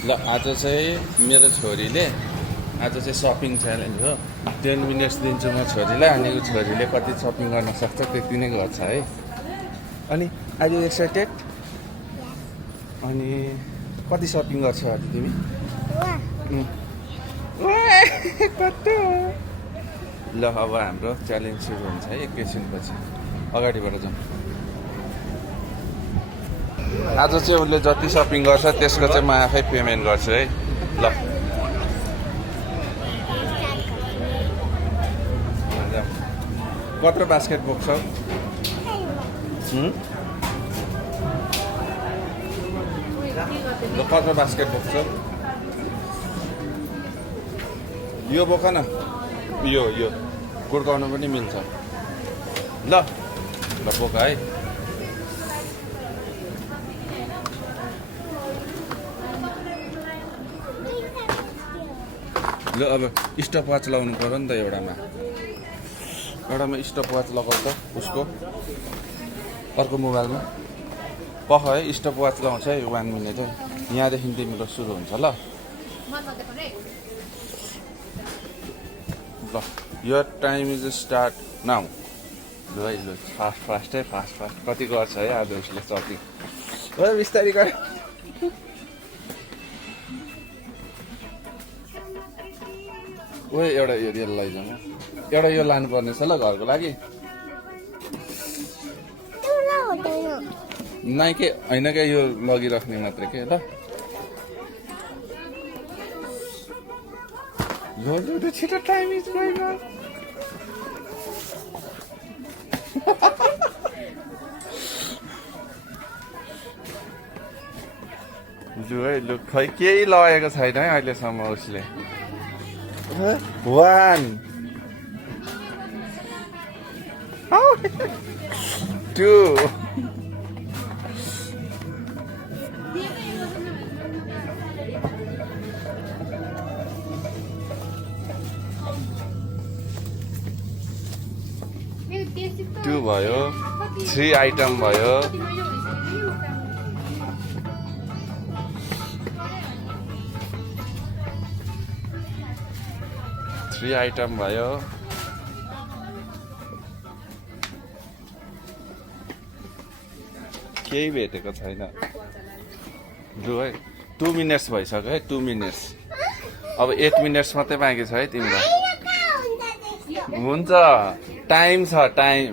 ल आज चाहिँ मेरो छोरीले आज चाहिँ सपिङ च्यालेन्ज हो 10 मिनट्स दिन्छु म छोरीलाई अनि ऊ छोरीले कति सपिङ गर्न सक्छ त्यति नै गर्छ है अनि आर यु एक्साइटेड अनि कति सपिङ गर्छौ आज तिमी कति ल अब हाम्रो च्यालेन्ज सुरु हुन्छ है एकैछिनपछि अगाडिबाट जाउँ आज चाहिँ उसले जति सपिङ गर्छ त्यसको चाहिँ म आफै पेमेन्ट गर्छु है ल कत्रो बास्केट बोक्छौ ल कत्रो बास्केट बोक्छौ यो बोक न यो गुड्काउनु पनि मिल्छ ल ल बोक है ल अब स्टप वाच लगाउनु पर्यो नि त एउटामा स्टप वाच लगाउ त उसको अर्को मोबाइलमा पख है स्टप वाच लगाउँछ है 1 मिनट है यहाँदेखि तिम्रो सुरु हुन्छ ल ल यो टाइम इज स्टार्ट नाउ ल है ल फास्ट कति गर्छ है आज उसले सपिङ बिस्तारै गर ओ एउटा यो लैजाउँ एउटा यो लानुपर्ने छ ल घरको लागि नाइ के होइन क्या यो लगिराख्ने मात्रै के ल छिटो टाइम इज गोइङ अन लु है लु खै केही लगाएको छैन है अहिलेसम्म उसले 1 2 2 भयो 3 आइटम भयो 3 आइटम भयो केही भेटेको छैन लु है 2 मिनट्स भइसक्यो है 2 मिनट्स अब 8 मिनट्स मात्रै बाँकी छ है तिम्रो हुन्छ टाइम छ टाइम